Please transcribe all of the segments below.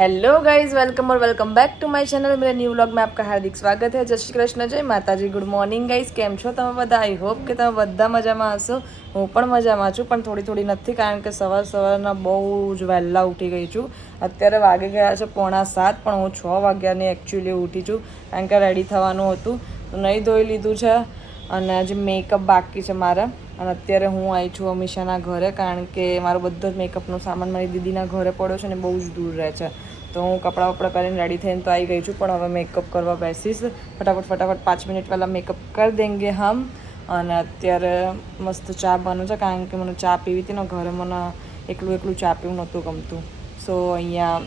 Hello guys welcome back to my channel. मेरे new vlog में आपका हार्दिक स्वागत है। जय श्री कृष्ण, जय माताजी, गुड मॉर्निंग गाइज। કેમ છો તમે બધા? આઈ હોપ કે તમે બધા મજામાં હશો। હું પણ મજામાં છું, પણ થોડી નથી, કારણ કે સવારના બહુ જ વહેલા ઉઠી ગઈ છું। અત્યારે વાગી ગયા છે 6:45, પણ હું 6 વાગ્યાની એકચ્યુઅલી ઉઠી છું, કારણ કે રેડી થવાનું હતું તો નહીં ધોઈ લીધું છે અને હજી મેકઅપ બાકી છે મારા। અને અત્યારે હું આવી છું અમીષાના ઘરે, કારણ કે મારો બધો જ મેકઅપનો સામાન મારી દીદીના ઘરે પડ્યો છે ને બહુ જ દૂર રહે છે। તો હું કપડાં વપડા પહેરીને રેડી થઈને તો આવી ગઈ છું, પણ હવે મેકઅપ કરવા બેસીશ। ફટાફટ 5 મિનિટ પહેલાં મેકઅપ કરી દેંગે હમ। અને અત્યારે મસ્ત ચા બને છે, કારણ કે મને ચા પીવી હતી ને ઘરે, મને એકલું ચા પીવું નહોતું ગમતું। સો અહીંયા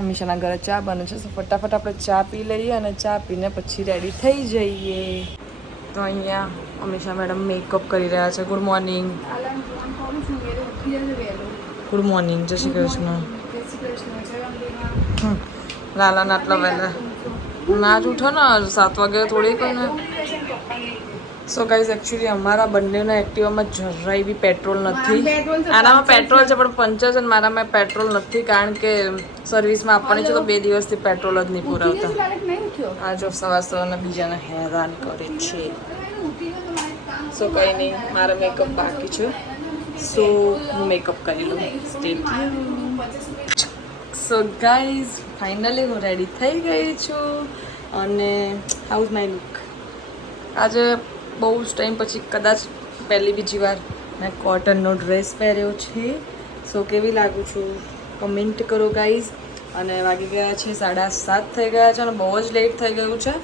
અમીષાના ઘરે ચા બને છે, સો ફટાફટ આપણે ચા પી લઈએ અને ચા પીને પછી રેડી થઈ જઈએ। તો અહીંયા અમીષા મેડમ મેકઅપ કરી રહ્યા છે। Good morning. ગુડ મોર્નિંગ, જય શ્રી કૃષ્ણ। લાલાને આટલા વહેલા ના જ ઉઠો ને, 7 વાગે થોડી કોઈને। સો ગાઈઝ એકચ્યુઅલી અમારા બંનેના એક્ટિવામાં જરાય બી પેટ્રોલ નથી। આનામાં પેટ્રોલ છે પણ પંચર છે, મારામાં પેટ્રોલ નથી, કારણ કે સર્વિસમાં આપવાની છે તો 2 દિવસથી પેટ્રોલ જ નહીં પુરાવતા। આ જો સવારના બીજાને હેરાન કરે છે। સો કંઈ નહીં, મારા મેકઅપ બાકી છે, સો હું મેકઅપ કરી લઉં। સો ગાઈઝ ફાઇનલી હું રેડી થઈ ગઈ છું અને હાઉઝ માય લુક। આજે બહુ જ ટાઈમ પછી કદાચ બીજી વાર મેં કોટનનો ડ્રેસ પહેર્યો છે। સો કેવી લાગું છું કમેન્ટ કરો ગાઈઝ। અને વાગી ગયા છે 7:30 થઈ ગયા છે અને બહુ જ લેટ થઈ ગયું છે।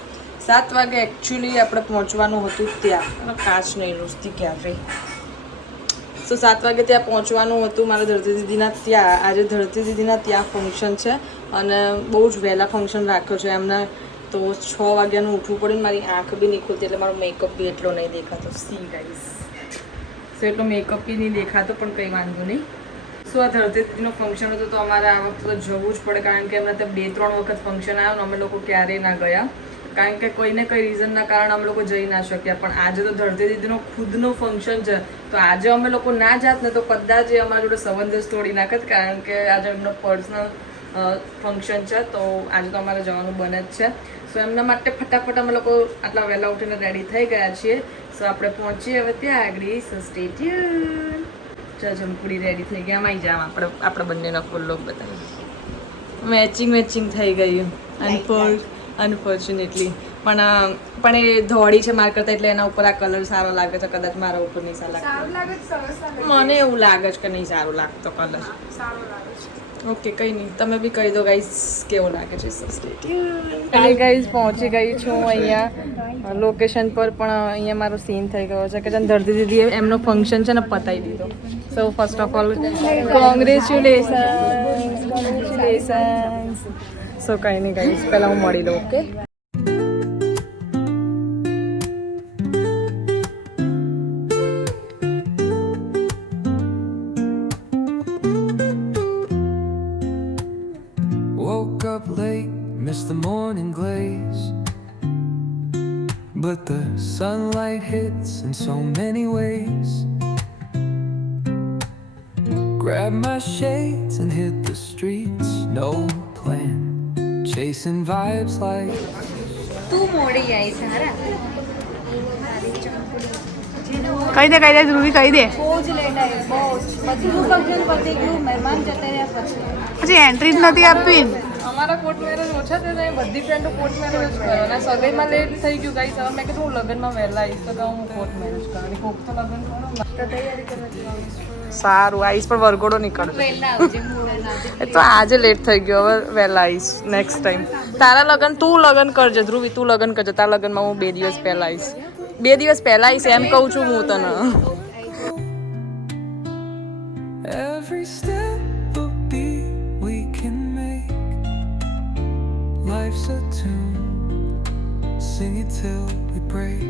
7 વાગે એકચ્યુઅલી આપણે પહોંચવાનું હતું ત્યાં, અને કાચ નહીં રૂસતી ક્યારે। સો 7 વાગે ત્યાં પહોંચવાનું હતું મારા ધરતી દીદીના ત્યાં। આજે ધરતી દીદીના ત્યાં ફંક્શન છે અને બહુ જ વહેલા ફંક્શન રાખ્યો છે એમને, તો 6 વાગ્યાનું ઉઠવું પડે ને મારી આંખ બી નહીં ખુલતી, એટલે મારો મેકઅપ બી એટલો નહીં દેખાતો। સી ગાઈઝ, સો એટલો મેકઅપ બી નહીં દેખાતો, પણ કંઈ વાંધો નહીં। સો આ ધરતી દીદીનો ફંક્શન હતો તો અમારે આ વખતે તો જવું જ પડે, કારણ કે એમને ત્યાં 2-3 વખત ફંક્શન આવ્યો ને અમે લોકો ક્યારેય ના ગયા, કારણ કે કોઈને કંઈ રીઝનના કારણે અમે લોકો જઈ ના શક્યા। પણ આજે તો ધરતી દીદીનો ખુદનો ફંક્શન છે, તો આજે અમે લોકો ના જાત ને તો કદાચ એ અમારા જોડે સંબંધ જ તોડી નાખત, કારણ કે આજે એમનો પર્સનલ ફંક્શન છે, તો આજે તો અમારે જવાનું બને જ છે। સો એમના માટે ફટાફટ અમે લોકો આટલા વહેલા ઉઠીને રેડી થઈ ગયા છીએ। સો આપણે પહોંચીએ હવે ત્યાં આગળ। So stay tune. જમપુડી રેડી થઈ ગયા, આમાં જામ આપણે બંનેનો ફૂલ લુક બતાવી। મેચિંગ થઈ ગયું અનફોર્ચ્યુનેટલી, પણ એ ધોળી છે મારા કરતાં, એટલે એના ઉપર આ કલર સારો લાગે છે, કદાચ મારા ઉપર નહીં સારો લાગે। મને એવું લાગે છે કે નહીં સારું લાગતો કલર। ઓકે કંઈ નહીં, તમે બી કહી દો ગાઈઝ કેવો લાગે છે। એટલે ગાઈઝ પહોંચી ગઈ છું અહીંયા લોકેશન પર, પણ અહીંયા મારો સીન થઈ ગયો છે કે ધરતી દીદીએ એમનો ફંક્શન છે ને પતાવી દીધો। So first of all congratulations. So કંઈ નહીં ગાઈઝ, પહેલાં હું મળી લઉં। Okay Missed the morning glaze, but the sunlight hits in so many ways. Grab my shades and hit the streets, no plan, chasing vibes like તું મોડી આવી છે હરા કહી દે ધ્રુવી કહી દે। બહુ જ લેટ આવી, બહુ જ બધું ફંક્શન પતી ગયું, મહેમાન જતા રહ્યા પછી એન્ટ્રી જ નથી આપી। અમારા કોર્ટ મેરેજ ઓછા થયા, બધી ફ્રેન્ડો કોર્ટ મેરેજ જ કર્યો અને સગાઈમાં લેટ થઈ ગયું ગાઈસ। હવે મેં કીધું હું લગ્નમાં વહેલા આવીશ, તો કહું હું કોર્ટ મેરેજ કરવાની, કોક તો લગ્ન કરો, તૈયારી કરવા સારું આવીશ, પણ વરઘોડો નીકળે તો આજે લેટ થઈ ગયો, હવે વહેલા આવીશ નેક્સ્ટ ટાઈમ। તારા લગ્ન તું લગ્ન કરજે ધ્રુવી, તું લગ્ન કરજે, તારા લગ્નમાં હું 2 દિવસ પહેલાં આવીશ, 2 દિવસ પહેલાં આવીશ એમ કહું છું હું તને। every step a beat we can make. Life's a tune, sing it till we break.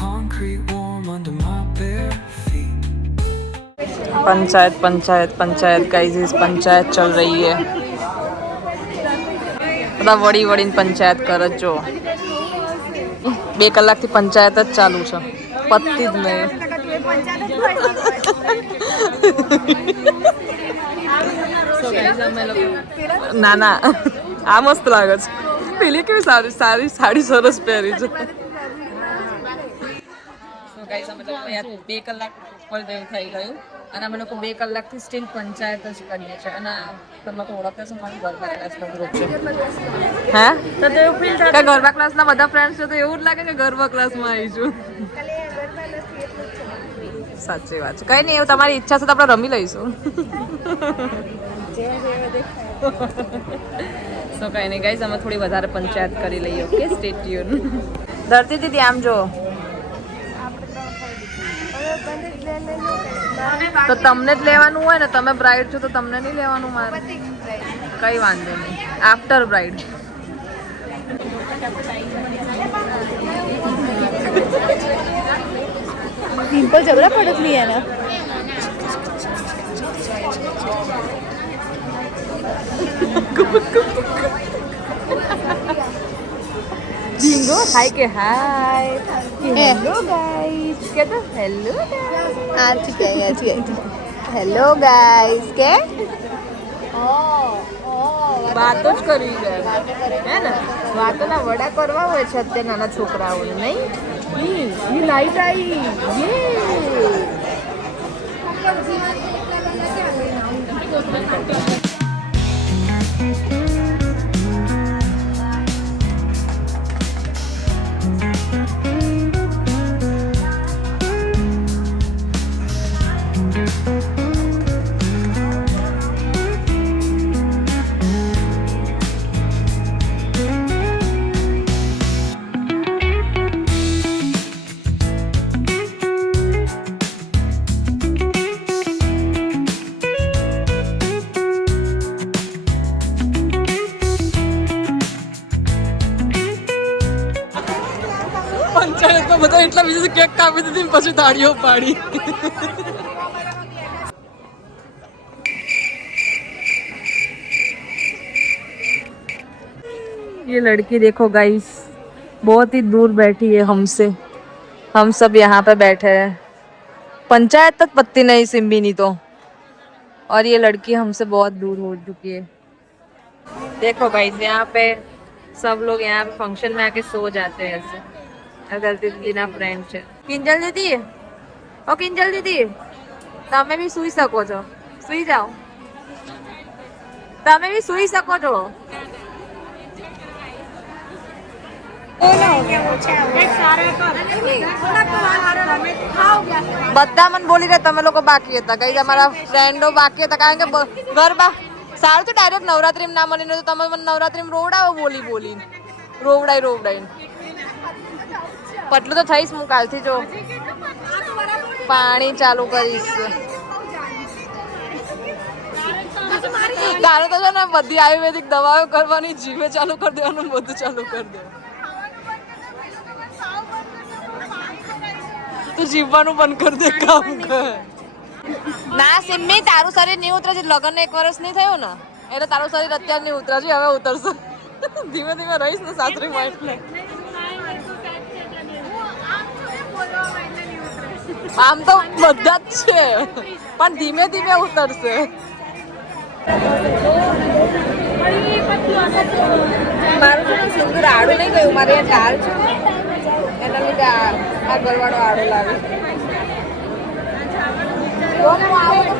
Concrete warm under my bare feet. Panchayat guys, panchayat चल रही है। બધા વળીને પંચાયત કરે જો 2 કલાકથી પંચાયત જ ચાલુ છે, પતતી જ નહીં। ના ના આ મસ્ત લાગે છે. પેલી કેવી સારી સારી સાડી સરસ પહેરી છે. ગાઈસ અમે લોકો અહીંયા 2 કલાક ઉપર જેવું થઈ ગયું અને અમે લોકો 2 કલાકથી સ્ટીલ પંચાયત જ કરીએ છીએ અને તમે તો ઓળખતા છો મારી ગરબા ક્લાસનો ગ્રુપ છે. હા તો એવું ફીલ થાય કે ગરબા ક્લાસના બધા ફ્રેન્ડ્સ છે તો એવું જ લાગે કે ગરબા ક્લાસમાં આવી છું. સાચી વાત છે. કઈ નહીં, એવું તમારી ઈચ્છા છે તો આપણે રમી લઈશું. સો કઈ નહીં ગાઈસ, અમે થોડી વધારે પંચાયત કરી લઈએ. Okay, stay tune. ધરતી દીદી આમ જો, તો તમને જ લેવાનું હોય ને, તમે બ્રાઇડ છો તો તમને નહીં લેવાનું મારે? કઈ વાંધો નહીં, આફ્ટર બ્રાઇડ. पिंपल जबरा पड़त नहीं है ना. जिंगो हाय के हाय. Hello guys. के तो हेलो आज क्या हेलो गाइस के વાતો જ કરવી જાય હે ને, વાતોના વડા કરવા હોય છે અત્યારે નાના છોકરાઓને, નહીં? ये लाइट आई ये પંચાયતમાં બધા એટલા બીજું કેક કાપી દીધી પછી તાળીઓ પાડી. ये लड़की देखो गाइस, बहुत ही दूर बैठी है हमसे. हम सब यहाँ पे बैठे हैं. पंचायत तक पत्ती नहीं सिम्बी नहीं तो, और ये लड़की हमसे बहुत दूर हो चुकी है. देखो गाइस, यहाँ पे सब लोग यहाँ पे फंक्शन में आके सो जाते हैं ऐसे. ગલતી દીદીના ફ્રેન્ડ છે. કિંજલ દીદી, ઓ કિંજલ દીદી, તમે બી સૂઈ શકો છો, સૂઈ જાઓ. તમે બી સૂઈ શકો છો. બધા મને બોલી રહ્યા તમે લોકો બાકી હતા. કઈ તમારા ફ્રેન્ડો બાકી હતા, કારણ કે ગરબા સારું તો ડાયરેક્ટ નવરાત્રીમાં ના મળીને તો તમે મને નવરાત્રીમાં રોવડાવો બોલી બોલીને, રોવડાઈને. પટલું તો થઈશ હું કાલથી. જો પાણી ચાલુ કરીશ. તારે તો છે ને બધી આયુર્વેદિક દવાઓ કરવાની, જીવે ચાલુ કરી દેવાનું, બધું ચાલુ કરી દે. તું જીવવાનું બંધ કરી દે, કામ કર. ના સિમ્મી, તારું શરીર નહીં ઉતરે છે. લગ્ન 1 વર્ષ નહીં થયું ને એટલે તારું શરીર અત્યારે નહીં ઉતરે છે, હવે ઉતરશે. ધીમે ધીમે રહીશ ને સાસરીમાં એટલે. આમ તો બધા જ છે પણ ધીમે ધીમે ઉતરશે. મારું છે ને સિંદૂર આડું નહીં ગયું, મારે એ ડાળ છે એના લીધે આ ગરવાડો આડો લાગે.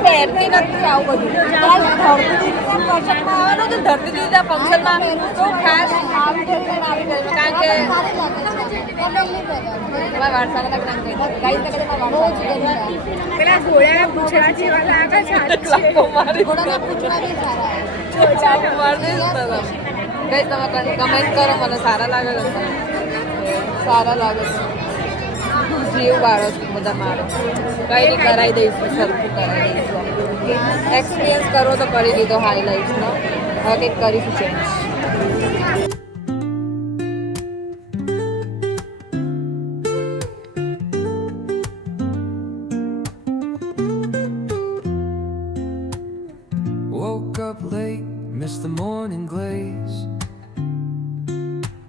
પહેરતી નથી આવું બધું. ધરતી દીધા ફંક્શનમાં તો ખાસ આવી કરીને, કારણ કે પેલા ઘોડા પૂછડા જેવા લાગે છે. કમેન્ટ કરો, મને સારા લાગે છે, સારા લાગે છે. જીવ બાળો છું બધા મારો. કઈ નહીં, કરાવી દઈશું, સરખું કરાવી દઈશું. એક્સપિરિયન્સ કરવો તો કરી દીધો હાઈલાઇટ્સનો, હવે કંઈક કરીશું change. Woke up late, missed the morning glaze,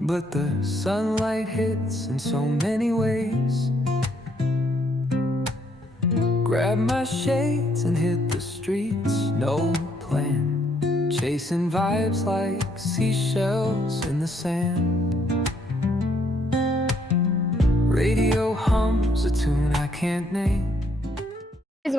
but the sunlight hits in so many ways. Grabbed my shades and hit the streets, no plan. Chasing vibes like seashells in the sand. Radio hums a tune I can't name.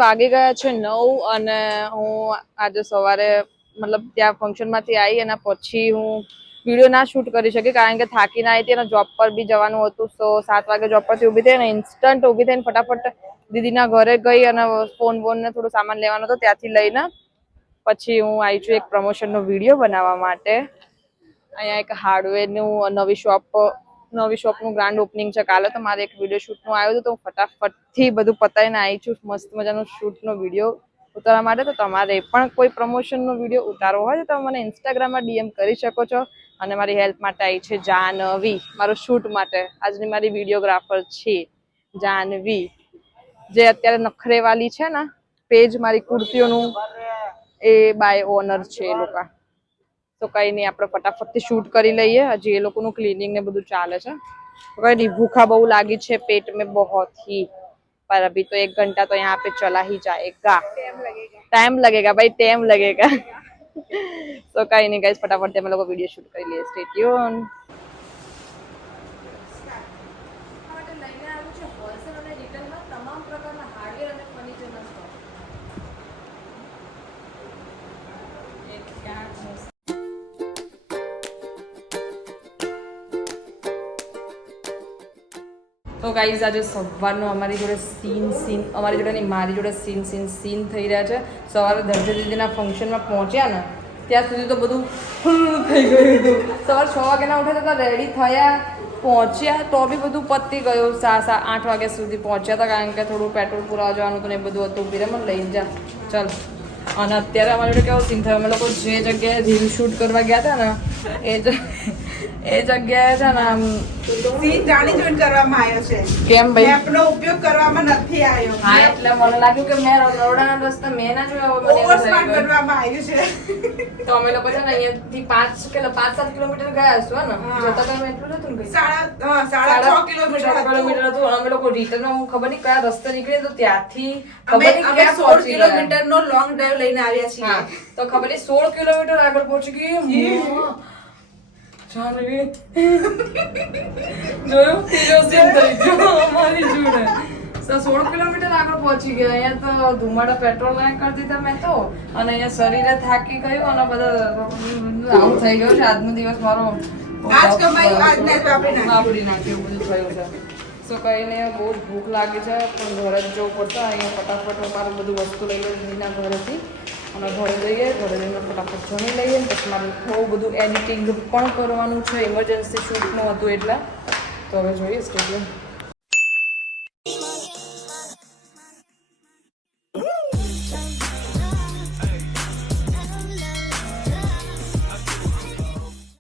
વાગી ગયા છે 9 અને હું આજે સવારે મતલબ ત્યાં ફંક્શનમાંથી આવી અને પછી હું વિડીયો ના શૂટ કરી શકી કારણ કે થાકીને આવી હતી અને જોબ પર બી જવાનું હતું. તો 7 વાગે જોબ પરથી ઊભી થઈ અને ઇન્સ્ટન્ટ ઊભી થઈને ફટાફટ દીદીના ઘરે ગઈ અને ફોન ને થોડું સામાન લેવાનો હતો ત્યાંથી લઈને પછી હું આવી છું એક પ્રમોશનનો વિડીયો બનાવવા માટે. અહીંયા એક હાર્ડવેરનું નવી શોપનું ગ્રાન્ડ ઓપનિંગ છે કાલે, તો મારે એક વિડીયો શૂટનું આવ્યું હતું તો હું ફટાફટથી બધું પતાવીને આવી છું મસ્ત મજાનો શૂટનો વિડીયો ઉતારવા માટે. તો તમારે પણ કોઈ પ્રમોશનનો વિડીયો ઉતારવો હોય તો તમે મને ઇન્સ્ટાગ્રામમાં DM કરી શકો છો. અને મારી હેલ્પ માટે આવી છે જાનવી, મારો શૂટ માટે આજની મારી વિડીયોગ્રાફર છે જાનવી, જે અત્યારે નખરેવાલી છે ને પેજ મારી કુર્તીઓનું એ બાય ઓનર છે એ લોકો. તો કઈ નહીં આપણે ફટાફટથી શૂટ કરી લઈએ. હજી એ લોકોનું ક્લિનિંગ ને બધું ચાલે છે. કઈ નહીં, ભૂખા બહુ લાગી છે પેટ में बहुत ही, पर अभी तो 1 घंटा तो यहाँ पे चला ही जाएगा. टाइम लगेगा भाई, टाइम लगेगा. तो कहीं नहीं गाइस, फटाफट हम लोग वीडियो शूट कर लिए. Stay tune. તો ગાઈઝ આજે સવારનો અમારી જોડે અમારી જોડે નહીં મારી જોડે સીન થઈ રહ્યા છે. સવારે દર્જે દીદીના ફંક્શનમાં પહોંચ્યા ને ત્યાં સુધી તો બધું ફૂલ થઈ ગયું હતું. સવારે 6 વાગ્યાના ઉઠ્યા હતા, રેડી થયા, પહોંચ્યા તો બી બધું પતી ગયું. 8 વાગ્યા સુધી પહોંચ્યા હતા કારણ કે થોડું પેટ્રોલ પુરાવા જવાનું હતું ને એ બધું હતું. ઉભી મને લઈ જા ચાલ. અને અત્યારે અમારી જોડે કેવો સીન થયો, અમે લોકો જે જગ્યાએ રીલ શૂટ કરવા ગયા હતા ને એ જગ્યાએ છે ને આમ સીન જાણી જોઈને કરવામાં આવ્યો છે. કેમ ભાઈ? મેપનો ઉપયોગ કરવામાં નથી આવ્યો. હા એટલે મને લાગ્યું કે મેં રવડાના રસ્તા મેં ના જોયા હોય. ઓવર સ્માર્ટ કરવામાં આવ્યું છે. તો અમે લોકો છે ને અહીંયાથી 5-7 કિલોમીટર ગયા હશું ને, જતા તમે એટલું નતું ને? 6.5 કિલોમીટર હતું. અમે લોકો રિટર્ન ખબર નહીં કયા રસ્તે નીકળીએ તો ત્યાંથી અમે ખબર નહીં 16 કિલોમીટર નો લોંગ ડ્રાઈવ લઈને આવ્યા છીએ. હા તો ખબર નહીં 16 કિલોમીટર આગળ પહોંચી ગઈ. જાનવી જોયું, ત્રીજો સીન થઈ ગયો અમારી જોડે. 16 કિલોમીટર આગળ પહોંચી ગયા. અહીંયા તો ધુમાડા પેટ્રોલ ના કરી દીધા મેં તો, અને અહીંયા શરીરે થાકી ગયું અને બધા આવું થઈ ગયું છે. આજનો દિવસ મારો આજ કમાયું આજ ને વાપરી નાખ્યું બધું થયું છે. સો કઈ નહીં, બહુ જ ભૂખ લાગી છે પણ ઘરે જ જવું પડશે. અહીંયા ફટાફટ મારું બધું વસ્તુ લઈ લઉં દીદીના ઘરેથી અને ઘરે જઈએ. ઘરે જઈને ફટાફટ જમી લઈએ. પછી મારે બહુ બધું એડિટિંગ પણ કરવાનું છે, ઇમરજન્સી શૂટનું હતું એટલે. તો હવે જોઈએ સ્ટેડિયમ.